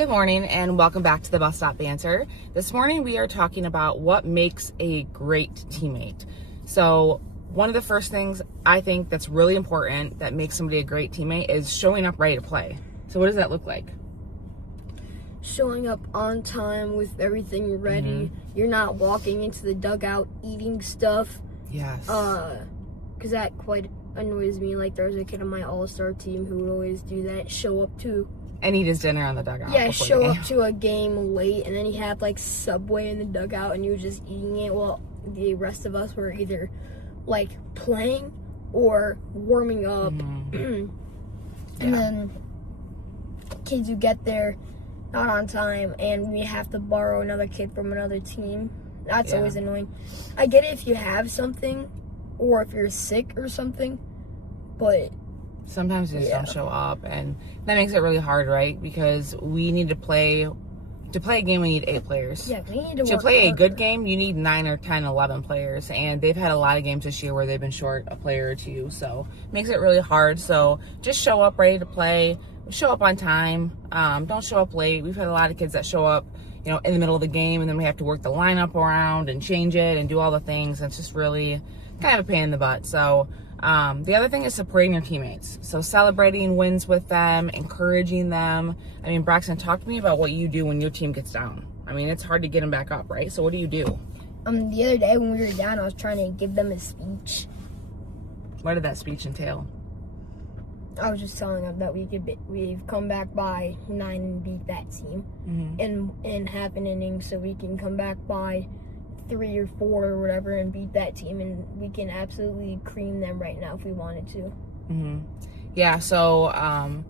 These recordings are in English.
Good morning and welcome back to the Bus Stop Banter. This morning we are talking about what makes a great teammate. So one of the first things I think that's really important that makes somebody a great teammate is showing up ready to play. So what does that look like? Showing up on time with everything ready. Mm-hmm. You're not walking into the dugout eating stuff. Yes. Because that quite annoys me. Like, there was a kid on my all-star team who would always do that. Show up to... And eat his dinner on the dugout. Yeah, show up to a game late, and then he had, like, Subway in the dugout, and he was just eating it while the rest of us were either, like, playing or warming up. Mm-hmm. And then kids who get there not on time, and we have to borrow another kid from another team. That's always annoying. I get it if you have something, or if you're sick or something, but... Sometimes they just don't show up, and that makes it really hard, right? Because we need to play a game, we need 8 players. Yeah, we need to play a good game, you need 9 or 10, 11 players, and they've had a lot of games this year where they've been short a player or two, so it makes it really hard. So just show up ready to play, show up on time, don't show up late. We've had a lot of kids that show up, you know, in the middle of the game, and then we have to work the lineup around and change it and do all the things. It's just really kind of a pain in the butt. So the other thing is supporting your teammates. So celebrating wins with them, encouraging them. I mean, Braxton, talk to me about what you do when your team gets down. I mean, it's hard to get them back up, right? So what do you do? The other day when we were down, I was trying to give them a speech. What did that speech entail? I was just telling them that we've come back by 9 and beat that team in half an inning, so we can come back by 3 or 4 or whatever and beat that team, and we can absolutely cream them right now if we wanted to. Yeah, so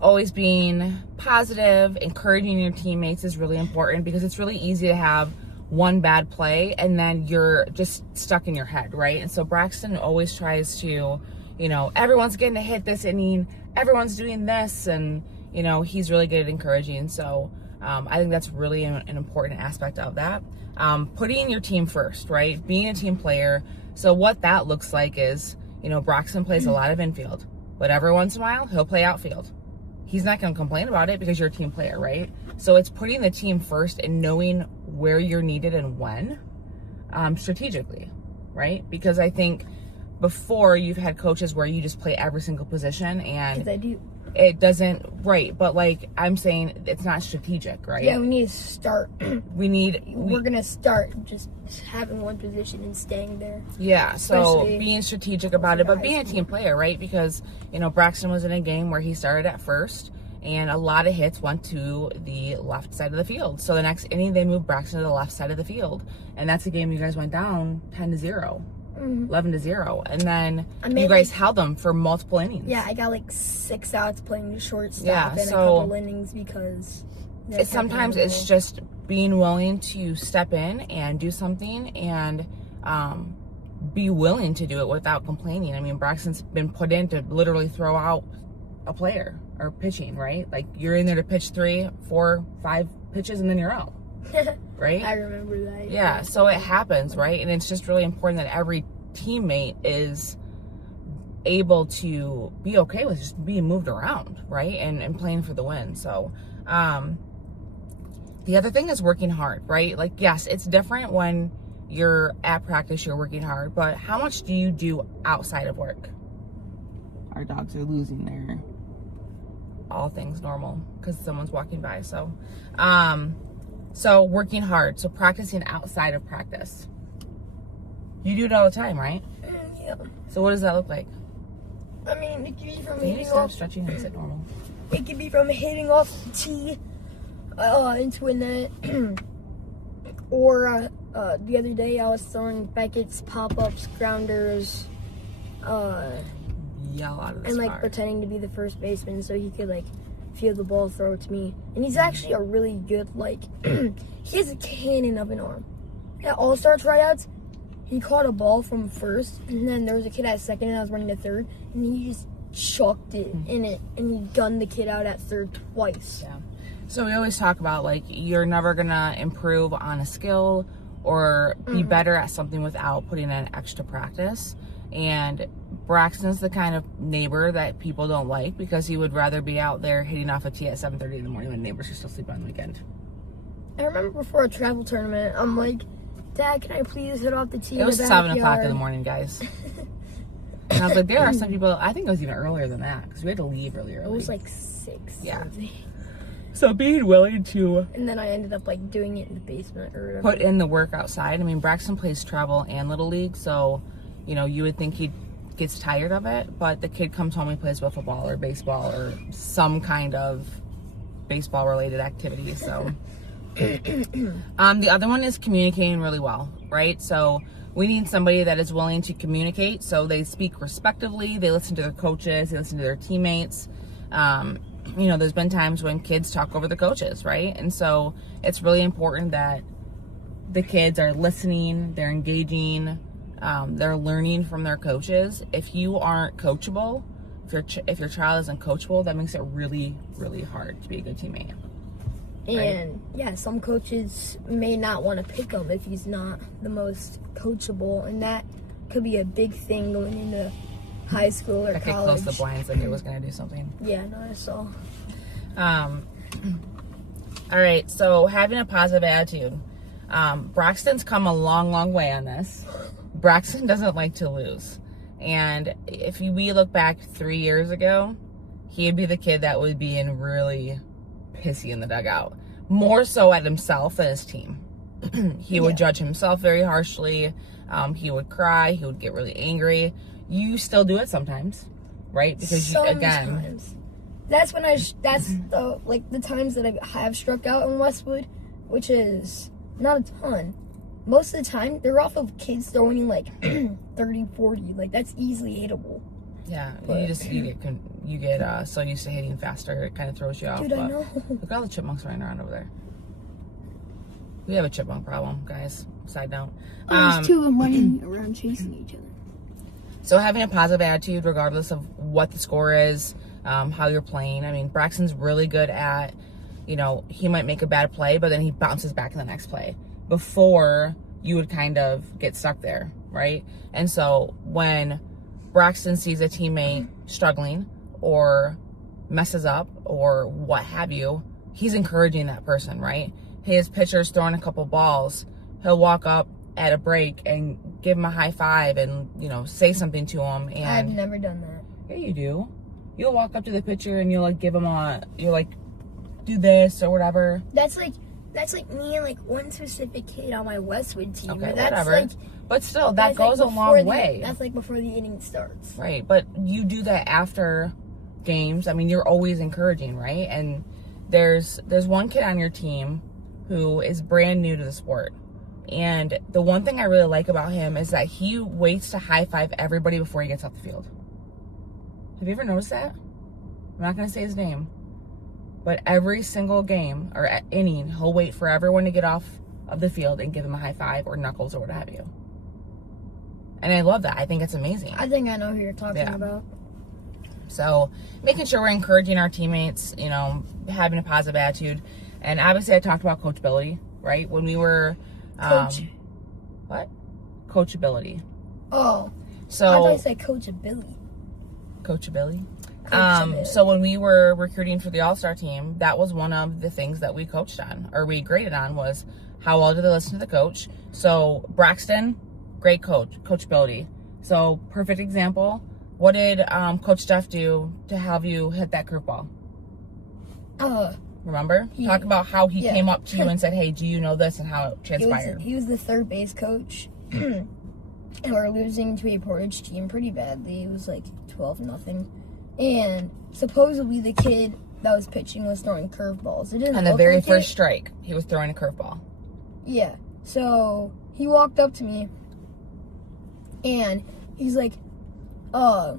always being positive, encouraging your teammates is really important, because it's really easy to have one bad play and then you're just stuck in your head, right? And so Braxton always tries to, you know, everyone's getting a hit this inning, everyone's doing this, and, you know, he's really good at encouraging. So I think that's really an important aspect of that. Putting your team first, right? Being a team player. So what that looks like is, you know, Braxton plays a lot of infield, but every once in a while he'll play outfield. He's not going to complain about it because you're a team player, right? So it's putting the team first and knowing where you're needed and when, strategically, right? Because I think before you've had coaches where you just play every single position, and I do. It doesn't, right? But like I'm saying, it's not strategic, right? Yeah, we need to start. We're gonna start just having one position and staying there. Yeah, so being strategic about it, but being a team player, right? Because, you know, Braxton was in a game where he started at first, and a lot of hits went to the left side of the field. So the next inning, they moved Braxton to the left side of the field, and that's a game you guys went down 10-0. 11-0, and then you guys held them for multiple innings. Yeah, I got like 6 outs playing shortstop and a couple innings because sometimes it's just being willing to step in and do something and be willing to do it without complaining. I mean, Braxton's been put in to literally throw out a player or pitching, right? Like, you're in there to pitch 3, 4, 5 pitches and then you're out. Right? I remember that. Yeah, so it happens, right? And it's just really important that every teammate is able to be okay with just being moved around, right? And playing for the win. So the other thing is working hard, right? Like, yes, it's different when you're at practice, you're working hard, but how much do you do outside of work? Our dogs are losing their all things normal because someone's walking by. So working hard, so practicing outside of practice. You do it all the time, right? Yeah. So what does that look like? I mean, it could be from hitting off. Stretching and sit normal. It could be from hitting off the tee into a net, or the other day I was throwing Beckett's pop-ups, grounders, yell out of the and spot. pretending to be the first baseman so he could feel the ball throw it to me. And he's actually a really good, he has a cannon of an arm. At All-Star tryouts, he caught a ball from first, and then there was a kid at second, and I was running to third, and he just chucked it in it, and he gunned the kid out at third twice. Yeah. So we always talk about, you're never going to improve on a skill or be better at something without putting in extra practice. And Braxton's the kind of neighbor that people don't like because he would rather be out there hitting off a tee at 7:30 in the morning when neighbors are still sleeping on the weekend. I remember before a travel tournament, I'm like, Dad, can I please hit off the tee? It was 7 o'clock in the morning, guys. And I was like, there are some people, I think it was even earlier than that because we had to leave really early. It was like 6. Yeah. So being willing to and then I ended up like doing it in the basement or whatever. put in the work outside. I mean, Braxton plays travel and Little League, so, you know, you would think he gets tired of it, but the kid comes home, he plays wiffle ball or baseball or some kind of baseball related activity, so. The other one is communicating really well, right? So we need somebody that is willing to communicate, so they speak respectively, they listen to their coaches, they listen to their teammates. You know, there's been times when kids talk over the coaches, right? And so it's really important that the kids are listening, they're engaging, they're learning from their coaches. If you aren't coachable, if your child isn't coachable, that makes it really, really hard to be a good teammate. And right? yeah, some coaches may not want to pick him if he's not the most coachable, and that could be a big thing going into high school or I could college. close the blinds like it was going to do something. Yeah, no, I saw. All right, so having a positive attitude. Braxton's come a long, long way on this. Braxton doesn't like to lose. And if we look back 3 years ago, he'd be the kid that would be in really pissy in the dugout. More so at himself than his team. He would judge himself very harshly. He would cry. He would get really angry. You still do it sometimes, right? Because Sometimes. That's when that's the times that I have struck out in Westwood, which is not a ton. Most of the time, they're off of kids throwing like 30, 40. Like, that's easily hittable. Yeah, you get so used to hitting faster, it kind of throws you off. Dude, I know. Look at all the chipmunks running around over there. We have a chipmunk problem, guys. Side note. There's 2 of them running around chasing each other. So having a positive attitude, regardless of what the score is, how you're playing. I mean, Braxton's really good at, you know, he might make a bad play, but then he bounces back in the next play before you would kind of get stuck there, right? And so when Braxton sees a teammate struggling or messes up or what have you, he's encouraging that person, right? His pitcher's throwing a couple balls, he'll walk up at a break and give him a high five and, you know, say something to him. And I've never done that. Yeah, you do. You'll walk up to the pitcher and you'll like give him you'll like do this or whatever. That's like me and like one specific kid on my Westwood team. Okay, that's whatever. Like, but still, that goes like a long way. That's like before the inning starts. Right, but you do that after games. I mean, you're always encouraging, right? And there's one kid on your team who is brand new to the sport. And the one thing I really like about him is that he waits to high five everybody before he gets off the field. Have you ever noticed that? I'm not going to say his name. But every single game or inning, he'll wait for everyone to get off of the field and give him a high five or knuckles or what have you. And I love that. I think it's amazing. I think I know who you're talking about. So making sure we're encouraging our teammates, you know, having a positive attitude. And obviously I talked about coachability, right? When we were... What? Coachability. Oh. So I thought you said coachability. Coachability? So when we were recruiting for the All-Star team, that was one of the things that we coached on, or we graded on, was how well do they listen to the coach. So Braxton, great coachability. So perfect example. What did Coach Jeff do to have you hit that curveball? Remember? Talk about how he came up to you and said, hey, do you know this, and how it transpired. He was the third base coach. And we're losing to a Portage team pretty badly. It was like 12-0. And supposedly the kid that was pitching was throwing curveballs. It didn't On the look very like first strike, he was throwing a curveball. Yeah. So he walked up to me and he's like, do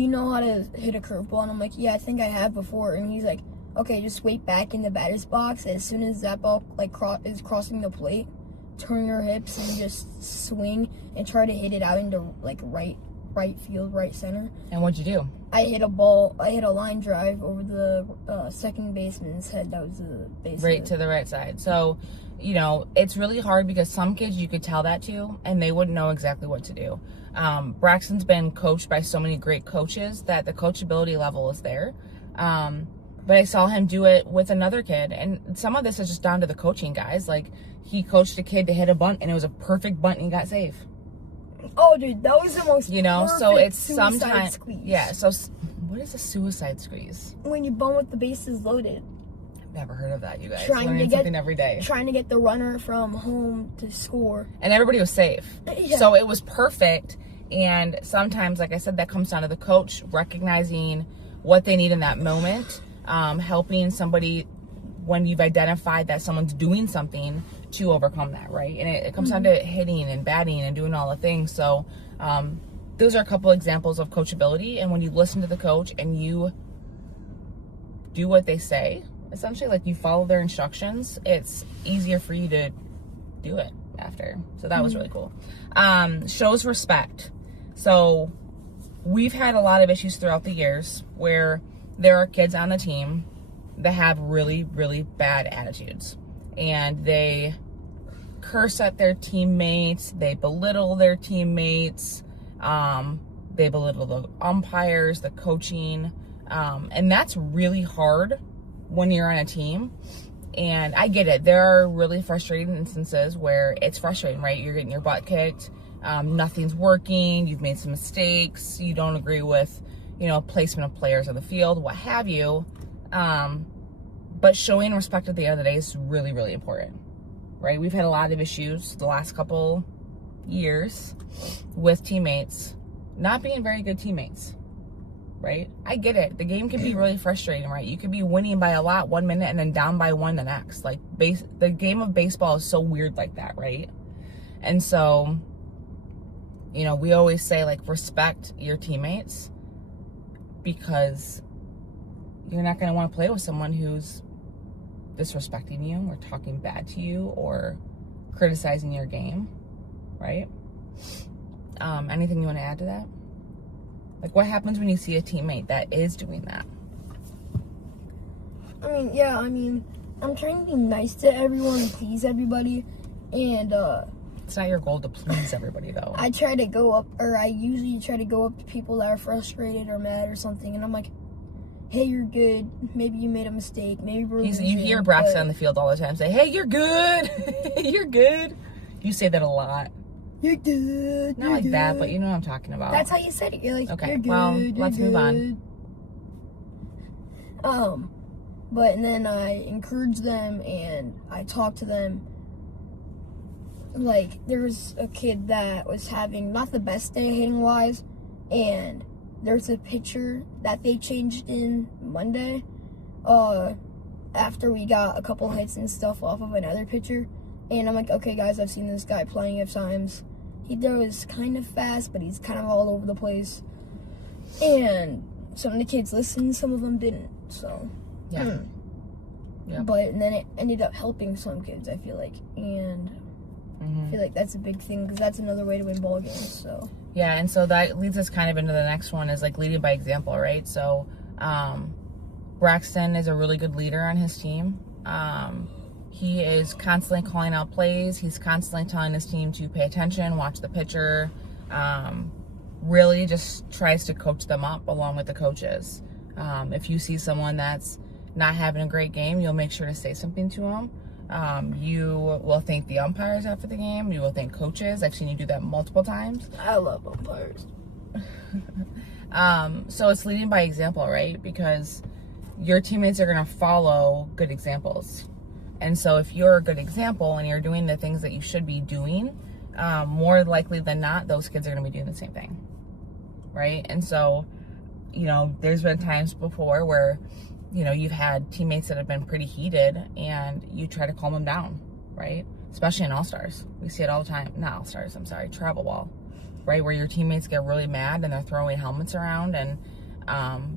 you know how to hit a curveball? And I'm like, yeah, I think I have before. And he's like, okay, just wait back in the batter's box. As soon as that ball like is crossing the plate, turn your hips and just swing and try to hit it out into like right right field, right center. And what'd you do? I hit a line drive over the second baseman's head. That was the base Right to the right side. So, you know, it's really hard because some kids you could tell that to, and they wouldn't know exactly what to do. Braxton's been coached by so many great coaches that the coachability level is there. But I saw him do it with another kid, and some of this is just down to the coaching guys. Like, he coached a kid to hit a bunt, and it was a perfect bunt, and he got safe. Oh, dude, that was the most So it's sometimes squeeze. Yeah, so what is a suicide squeeze? When you bunt with the bases loaded. I've never heard of that, you guys. Learning something every day. Trying to get the runner from home to score. And everybody was safe. Yeah. So it was perfect, and sometimes, like I said, that comes down to the coach recognizing what they need in that moment. Helping somebody when you've identified that someone's doing something to overcome that, right? And it comes down to hitting and batting and doing all the things. So those are a couple examples of coachability. And when you listen to the coach and you do what they say, essentially, like you follow their instructions, it's easier for you to do it after. So that was really cool. Shows respect. So we've had a lot of issues throughout the years where there are kids on the team that have really, really bad attitudes, and they curse at their teammates, they belittle their teammates, they belittle the umpires, the coaching, and that's really hard when you're on a team. And I get it. There are really frustrating instances where it's frustrating, right? You're getting your butt kicked, nothing's working, you've made some mistakes, you don't agree with, you know, placement of players on the field, what have you. But showing respect at the end of the day is really, really important, right? We've had a lot of issues the last couple years with teammates not being very good teammates, right? I get it. The game can be really frustrating, right? You could be winning by a lot 1 minute and then down by one the next. Like, the game of baseball is so weird like that, right? And so, you know, we always say, like, respect your teammates, because you're not going to want to play with someone who's disrespecting you or talking bad to you or criticizing your game, right? Anything you want to add to that? Like, what happens when you see a teammate that is doing that? I'm trying to be nice to everyone and please everybody, and it's not your goal to please everybody, though. I usually try to go up to people that are frustrated or mad or something, and I'm like, hey, you're good. Maybe you made a mistake. Maybe we're losing, you hear Braxton on the field all the time say, hey, you're good. You're good. You say that a lot. You're good. Not like that, but you know what I'm talking about. That's how you said it. You're like, okay, you're good. Well, let's move on. But then I encourage them and I talk to them. Like, there was a kid that was having not the best day hitting wise, and there's a picture that they changed in Monday after we got a couple hits and stuff off of another pitcher. And I'm like, okay, guys, I've seen this guy plenty of times. He throws kind of fast, but he's kind of all over the place. And some of the kids listened, some of them didn't. So, yeah. But then it ended up helping some kids, I feel like. And I feel like that's a big thing, because that's another way to win ball games. So yeah, and so that leads us kind of into the next one, is like leading by example, right? So Braxton is a really good leader on his team. He is constantly calling out plays. He's constantly telling his team to pay attention, watch the pitcher. Really just tries to coach them up along with the coaches. If you see someone that's not having a great game, you'll make sure to say something to them. You will thank the umpires after the game. You will thank coaches. I've seen you do that multiple times. I love umpires. So it's leading by example, right? Because your teammates are going to follow good examples. And so if you're a good example and you're doing the things that you should be doing, more likely than not, those kids are going to be doing the same thing, right? And so, you know, there's been times before where, you know, you've had teammates that have been pretty heated and you try to calm them down, right? Especially in All-Stars. We see it all the time. Not All-Stars, I'm sorry, travel ball, right? Where your teammates get really mad and they're throwing helmets around, and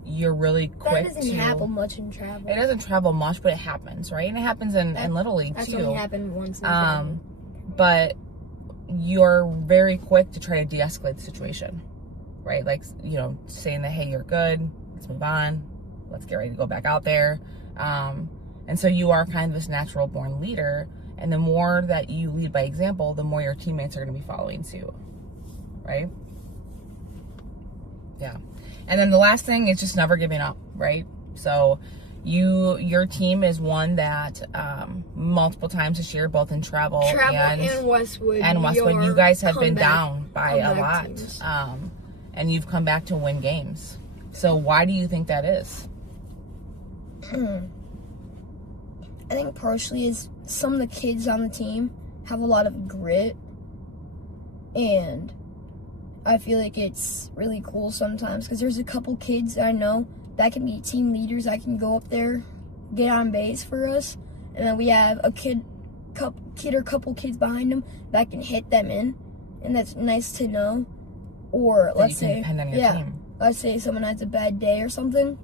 you're really quick to... That doesn't happen much in travel. It doesn't travel much, but it happens, right? And it happens in Little League, that's too. That's only happened once in travel. But you're very quick to try to de-escalate the situation, right? Like, you know, saying that, hey, you're good, let's move on, let's get ready to go back out there. And so you are kind of this natural born leader, and the more that you lead by example, the more your teammates are going to be following suit, right? Yeah. And then the last thing is just never giving up, right? So your team is one that multiple times this year, both in travel and Westwood, you guys have been down by a lot, teams. And you've come back to win games. So why do you think that is? I think partially is some of the kids on the team have a lot of grit, and I feel like it's really cool sometimes because there's a couple kids I know that can be team leaders. I can go up there, get on base for us, and then we have a kid or couple kids behind them that can hit them in, and that's nice to know. Or let's say, let's say someone has a bad day or something.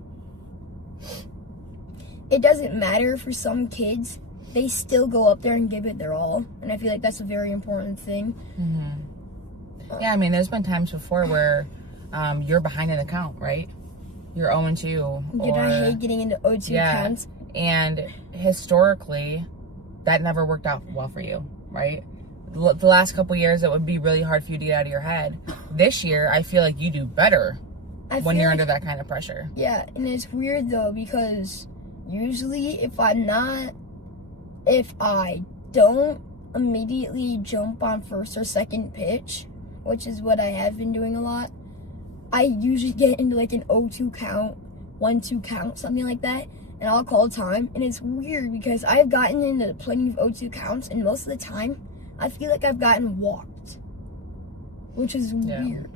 It doesn't matter for some kids; they still go up there and give it their all, and I feel like that's a very important thing. Yeah, I mean, there's been times before where you're behind in the count, right? You're 0-2. I hate getting into 0-2 counts. And historically, that never worked out well for you, right? The last couple years, it would be really hard for you to get out of your head. This year, I feel like you do better when you're under that kind of pressure. Yeah, and it's weird though, because usually if I don't immediately jump on first or second pitch, which is what I have been doing a lot, I usually get into like an 0-2 count, 1-2 count, something like that, and I'll call time. And it's weird because I've gotten into plenty of 0-2 counts, and most of the time, I feel like I've gotten walked, which is weird.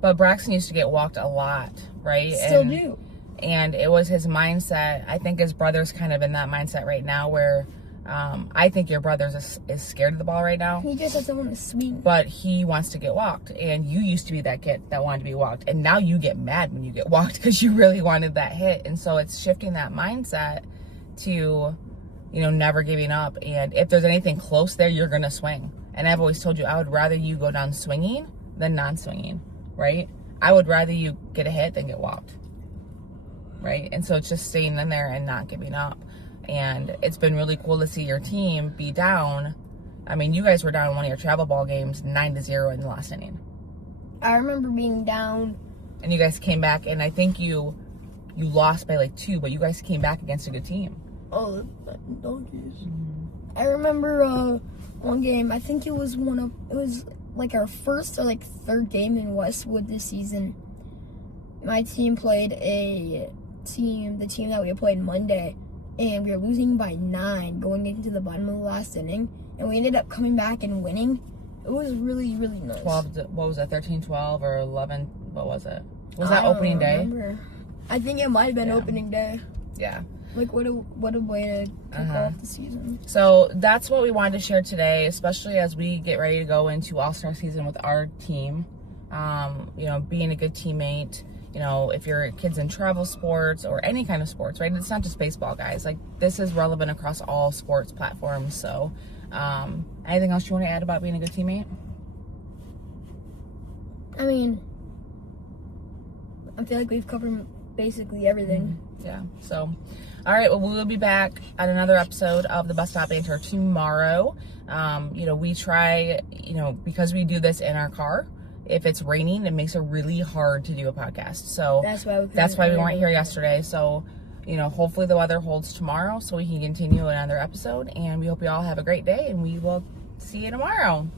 But Braxton used to get walked a lot, right? Still do. And it was his mindset. I think his brother's kind of in that mindset right now where I think your brother's is scared of the ball right now. He just doesn't want to swing. But he wants to get walked. And you used to be that kid that wanted to be walked. And now you get mad when you get walked because you really wanted that hit. And so it's shifting that mindset to, you know, never giving up. And if there's anything close there, you're going to swing. And I've always told you, I would rather you go down swinging than non-swinging, right? I would rather you get a hit than get walked, right? And so it's just staying in there and not giving up. And it's been really cool to see your team be down. I mean, you guys were down in one of your travel ball games 9-0 in the last inning. I remember being down. And you guys came back, and I think you lost by like 2, but you guys came back against a good team. Oh, the donkeys. I remember one game, I think it was like our first or like third game in Westwood this season. My team played the team that we played Monday, and we were losing by 9 going into the bottom of the last inning, and we ended up coming back and winning. It was really, really nice. 12, what was it, 13-12 or 11, what was it? Was that opening day? I think it might have been opening day. Yeah. Like, what a way to kick off the season. So that's what we wanted to share today, especially as we get ready to go into All-Star season with our team. You know, being a good teammate. You know, if your kid's in travel sports or any kind of sports, right? It's not just baseball, guys. Like, this is relevant across all sports platforms. So, anything else you want to add about being a good teammate? I mean, I feel like we've covered basically everything. Yeah. So, all right. Well, we will be back at another episode of the Bus Stop Banter tomorrow. You know, we try, you know, because we do this in our car. If it's raining, it makes it really hard to do a podcast. So that's why we weren't here yesterday. So, you know, hopefully the weather holds tomorrow so we can continue another episode. And we hope you all have a great day, and we will see you tomorrow.